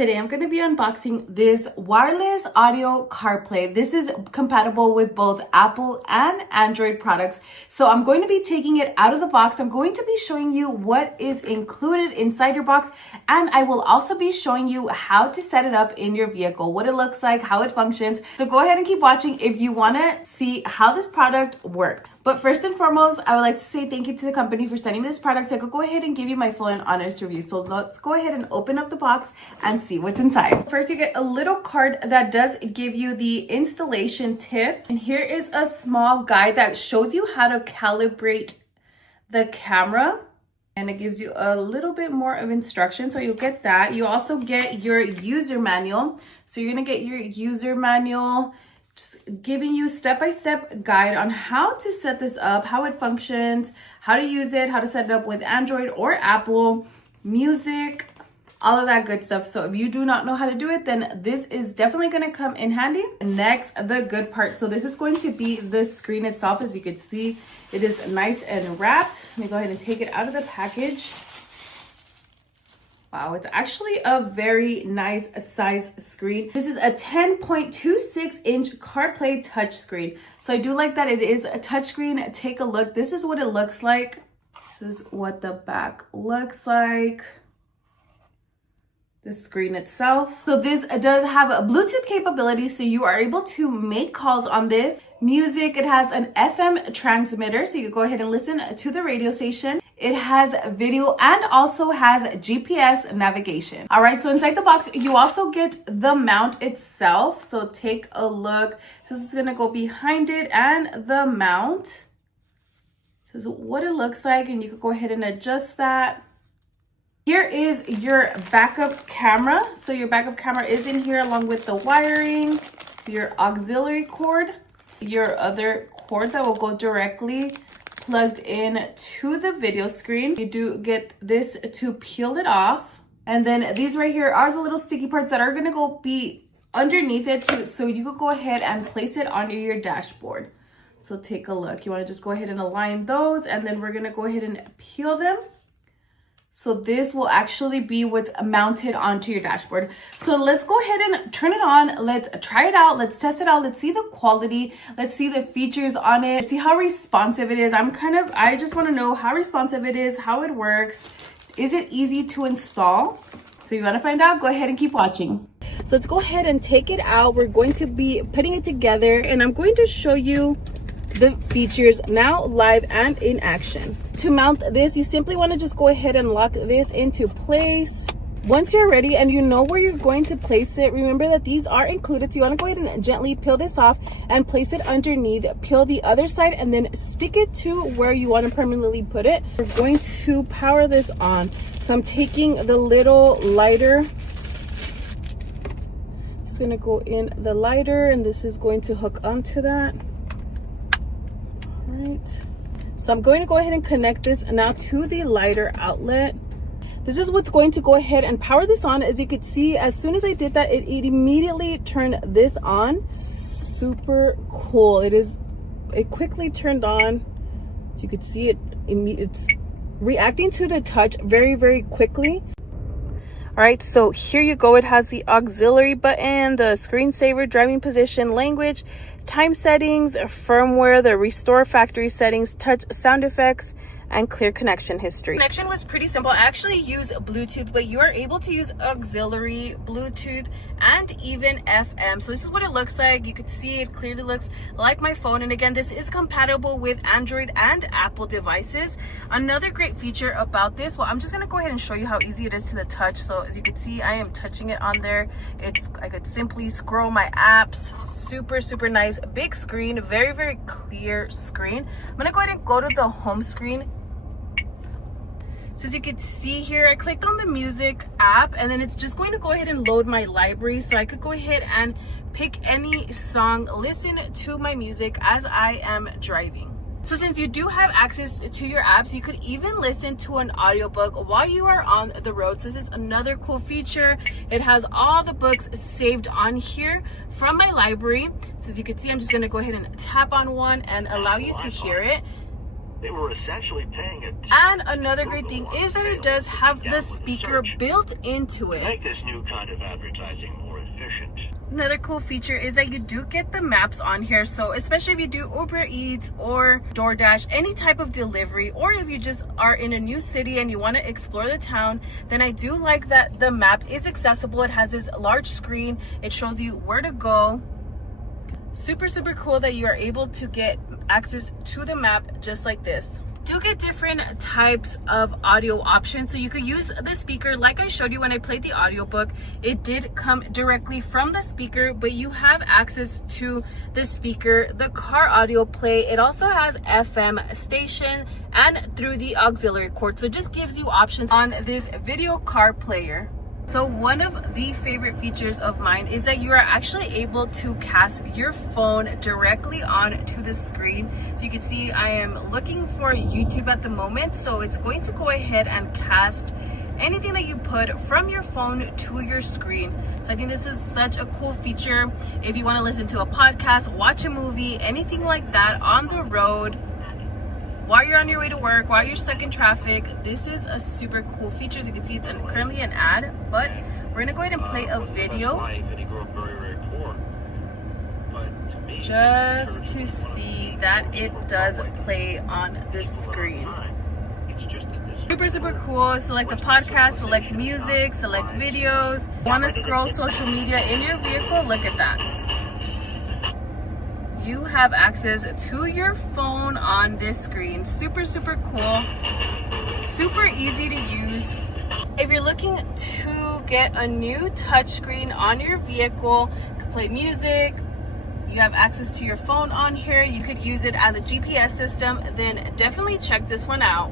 Today I'm going to be unboxing this wireless audio CarPlay. This is compatible with both Apple and Android products. So I'm going to be taking it out of the box. I'm going to be showing you what is included inside your box, and I will also be showing you how to set it up in your vehicle, what it looks like, how it functions. So go ahead and keep watching if you want to see how this product works. But first and foremost, I would like to say thank you to the company for sending me this product so I could go ahead and give you my full and honest review. So let's go ahead and open up the box and see what's inside. First, you get a little card that does give you the installation tips. And here is a small guide that shows you how to calibrate the camera. And it gives you a little bit more of instruction. So you'll get that. You also get your user manual. So you're going to get your user manual, giving you step-by-step guide on how to set this up, how it functions, how to use it, how to set it up with Android or Apple, music, all of that good stuff. So if you do not know how to do it, then this is definitely going to come in handy. Next, the good part. So this is going to be the screen itself. As you can see, it is nice and wrapped. Let me go ahead and take it out of the package. Wow, it's actually a very nice size screen. This is a 10.26 inch CarPlay touchscreen. So I do like that it is a touchscreen. Take a look. This is what it looks like. This is what the back looks like. The screen itself. So this does have a Bluetooth capability, so you are able to make calls on this. Music, it has an FM transmitter, so you can go ahead and listen to the radio station. It has video and also has GPS navigation. All right, so inside the box, you also get the mount itself. So take a look. So this is gonna go behind it and the mount. This is what it looks like, and you can go ahead and adjust that. Here is your backup camera. So your backup camera is in here along with the wiring, your auxiliary cord, your other cord that will go directly plugged in to the video screen. You do get this to peel it off. And then these right here are the little sticky parts that are gonna go be underneath it too. So you could go ahead and place it on your dashboard. So take a look. You wanna just go ahead and align those, and then we're gonna go ahead and peel them. So this will actually be what's mounted onto your dashboard. So let's go ahead and turn it on. Let's try it out. Let's test it out. Let's see the quality. Let's see the features on it. Let's see how responsive it is. I just want to know how responsive it is, how it works. Is it easy to install? So if you want to find out, go ahead and keep watching. So let's go ahead and take it out. We're going to be putting it together, and I'm going to show you the features now live and in action. To mount this, you simply want to just go ahead and lock this into place. Once you're ready and you know where you're going to place it, remember that these are included. So you want to go ahead and gently peel this off and place it underneath. Peel the other side and then stick it to where you want to permanently put it. We're going to power this on. So I'm taking the little lighter. It's going to go in the lighter, and this is going to hook onto that. Right. So I'm going to go ahead and connect this now to the lighter outlet. This is what's going to go ahead and power this on. As you can see, as soon as I did that, it immediately turned this on. Super cool. It quickly turned on. As you can see, it's reacting to the touch very, very quickly. All right, so here you go. It has the auxiliary button, the screensaver, driving position, language, time settings, firmware, the restore factory settings, touch sound effects, and clear connection history. Connection was pretty simple. I actually use Bluetooth, but you are able to use auxiliary, Bluetooth, and even FM. So this is what it looks like. You could see it clearly looks like my phone. And again, this is compatible with Android and Apple devices. Another great feature about this, well, I'm just gonna go ahead and show you how easy it is to the touch. So as you can see, I am touching it on there. I could simply scroll my apps. Super, super nice. Big screen, very, very clear screen. I'm gonna go ahead and go to the home screen. So as you can see here, I clicked on the music app, and then it's just going to go ahead and load my library. So I could go ahead and pick any song, listen to my music as I am driving. So since you do have access to your apps, you could even listen to an audiobook while you are on the road. So this is another cool feature. It has all the books saved on here from my library. So as you can see, I'm just going to go ahead and tap on one and allow you to hear it. They were essentially paying a tax. And another great thing is that it does have the speaker built into it. To make this new kind of advertising more efficient. Another cool feature is that you do get the maps on here. So especially if you do Uber Eats or DoorDash, any type of delivery, or if you just are in a new city and you want to explore the town, then I do like that the map is accessible. It has this large screen. It shows you where to go. Super cool that you are able to get access to the map just like this. Do get different types of audio options, so you could use the speaker like I showed you when I played the audiobook. It did come directly from the speaker, but you have access to the speaker, the car audio play. It also has FM station and through the auxiliary cord, so it just gives you options on this video car player. So one of the favorite features of mine is that you are actually able to cast your phone directly onto the screen. So you can see I am looking for YouTube at the moment. So it's going to go ahead and cast anything that you put from your phone to your screen. So I think this is such a cool feature. If you want to listen to a podcast, watch a movie, anything like that on the road, while you're on your way to work, while you're stuck in traffic, this is a super cool feature. As you can see, it's currently an ad, but we're gonna go ahead and play a video just to see that it does play on the screen. Super cool. Select the podcast, select music, select videos. Want to scroll social media in your vehicle? Look at that. You have access to your phone on this screen. Super cool, super easy to use. If you're looking to get a new touchscreen on your vehicle, you can play music, you have access to your phone on here, you could use it as a GPS system, then definitely check this one out.